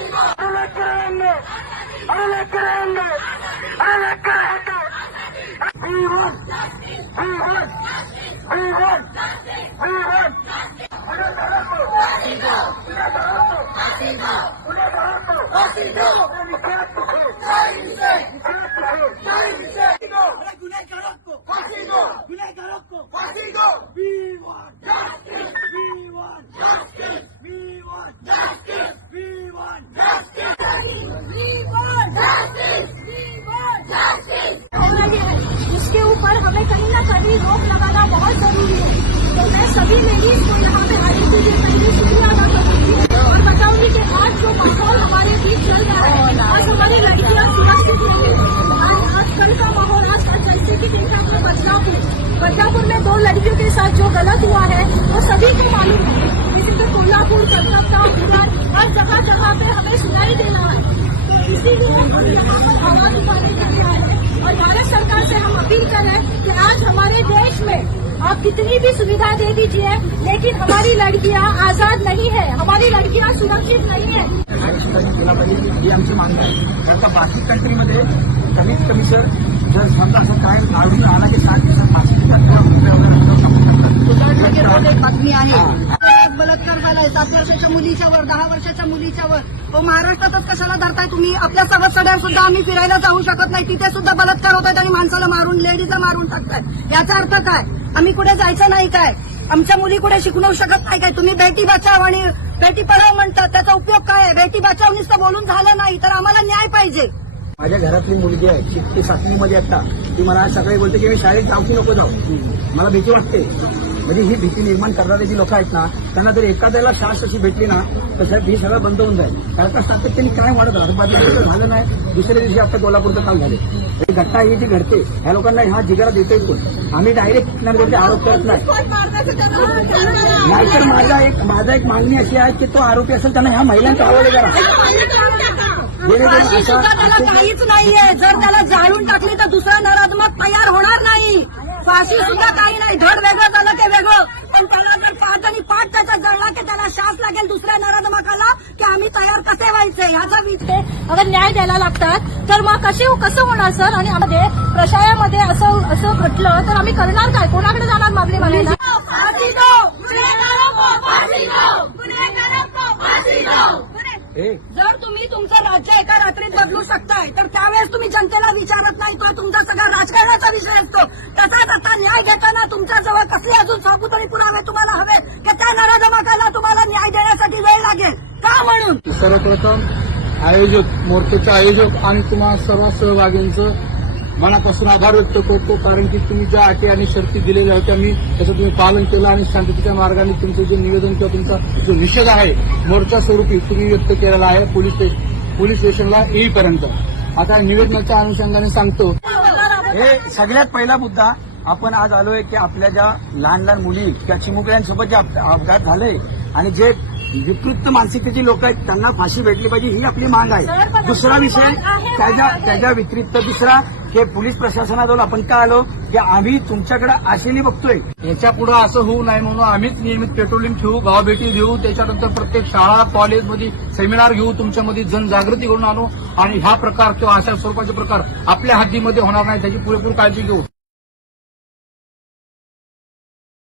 लेकर आएंगे, अरे लेकर आएंगे, अरे लेकर आएंगे। We want, we want, we want, we want. इसके ऊपर हमें कहीं ना कहीं रोक लगाना बहुत जरूरी है। तो मैं सभी लेडीज को यहाँ पे आने के लिए पहले शुक्रिया अदा करूंगी और बताऊंगी कि आज जो माहौल हमारे बीच चल रहा है, आज हमारी लड़कियां सुरक्षित नहीं है। आज कल का माहौल, आज जैसे कि देखा हमने बदलापुर में 2 लड़कियों के साथ जो गलत हुआ है वो सभी को मालूम है। इसी तरह कोल्हापुर, कलकत्ता, गुजरात हर जगह जगह पे हमें सुनाई देना है। तो इसीलिए हम यहाँ पर आवाज उठाने के लिए आए हैं और भारत सरकार से हम अपील कर रहे हैं कि आज हमारे देश में आप कितनी भी सुविधा दे दीजिए, लेकिन हमारी लड़कियां आजाद नहीं है, हमारी लड़कियां सुरक्षित नहीं है। ही आमची मागणी आहे। आता बाकी कंट्रीमध्ये कमीत कमी सर जर समजा असं काय आढळून आला की 7 दिवसात एक बातमी आहे, बलात्कार झालाय 7 वर्षाच्या मुलीच्यावर, 10 वर्षाच्या मुलीच्यावर. हो, महाराष्ट्रातच कशाला धरताय तुम्ही? आपल्या सवत्सड्यावर सुद्धा आम्ही फिरायला जाऊ शकत नाही, तिथे सुद्धा बलात्कार होत आहेत आणि माणसाला मारून, लेडीजला मारून टाकताय. याचा अर्थ काय? आम्ही कुठे जायचं नाही काय? आमच्या मुली कुठे शिकू शकत नाही काय? तुम्ही बेटी बचाव आणि बेटी पढाव म्हणतात, त्याचा उपयोग काय आहे? बेटी बचाव नुसतं बोलून झालं नाही, तर आम्हाला न्याय पाहिजे. माझ्या घरातली मुलगी आहे, शिकते 7वीमध्ये आता. ती मला आज सकाळी बोलते की मी शाळेत जाऊ की नको जाऊ. मला भीती वाटते. म्हणजे ही भीती निर्माण करणारे जी लोक आहेत ना, त्यांना जर एखाद्याला शास अशी भेटली ना तर साहेब ही सगळं बंद होऊन जाईल. कारण का सातत्याने काय वाढत राहतं, झालं नाही. दुसऱ्या दिवशी आता कोल्हापूरचं काल झाले. ही घटना ही जी घडते, ह्या लोकांना हा जिगारा देतोय कोण? आम्ही डायरेक्ट कुठल्यावरती आरोप करत नाही. नाहीतर माझा एक मागणी अशी आहे की तो आरोपी असेल त्यांना ह्या महिलांचा हवाले करा. काहीच नाहीये. जर त्याला जाळून टाकली तर दुसरा नराधमक तयार होणार नाही. फाशी सुद्धा काही नाही. धड वेगळं झालं की वेगळं, पण त्याला जर पाठ आणि पाठ त्याचा जळला की त्याला शास लागेल दुसऱ्या नराधमकाला की आम्ही तयार कसे व्हायचे याचा विचार. अगर न्याय द्यायला लागतात तर मग कसं होणार सर? आणि आम्ही प्रशायामध्ये असं घडलं तर आम्ही करणार काय? कोणाकडे जाणार मागणी मागायला? जर तुम्ही तुमचं राज्य एका रात्रीत बदलू शकताय तर त्यावेळेस तुम्ही जनतेला विचारत नाही, तो तुमचा सगळा राजकारणाचा विषय असतो. तसाच आता न्याय देताना तुमच्याजवळ कसले अजून साबूत आणि पुरावे तुम्हाला हवे की त्या नराधमकाला तुम्हाला न्याय देण्यासाठी वेळ लागेल का? म्हणून सर्वप्रथम आयोजक, मोर्चाचे आयोजक आणि तुम्हा सर्व सहभागींचं मनापासून आभार व्यक्त करतो. कारण की तुम्ही ज्या अटी आणि शर्ती दिलेल्या होत्या मी त्याचं तुम्ही पालन केलं आणि शांततेच्या मार्गाने तुमचं जे निवेदन किंवा तुमचा जो निषेध आहे मोर्चा स्वरूपी तुम्ही व्यक्त केलेला आहे पोलीस स्टेशनला येईपर्यंत. आता निवेदनाच्या अनुषंगाने सांगतो, हे सगळ्यात पहिला मुद्दा आपण आज आलोय की आपल्या ज्या लहान लहान मुली किंवा चिमुकल्यांसोबत जे अपघात झाले आणि जे विकृत मानसिकतेची लोक आहेत त्यांना फाशी भेटली पाहिजे ही आपली माग आहे. दुसरा विषय त्याच्या व्यतिरिक्त दुसरा की पोलीस प्रशासनाजवळ आपण काय आलो की आम्ही तुमच्याकडे आशेने बघतोय. याच्या पुढे असं होऊ नये म्हणून आम्हीच नियमित पेट्रोलिंग ठेवू, गावभेटी देऊ, त्याच्यानंतर प्रत्येक शाळा कॉलेजमध्ये सेमिनार घेऊ, तुमच्यामध्ये जनजागृती करून आणू आणि हा प्रकार किंवा अशा स्वरूपाचे प्रकार आपल्या हद्दीमध्ये होणार नाही त्याची पुरेपूर काळजी घेऊ.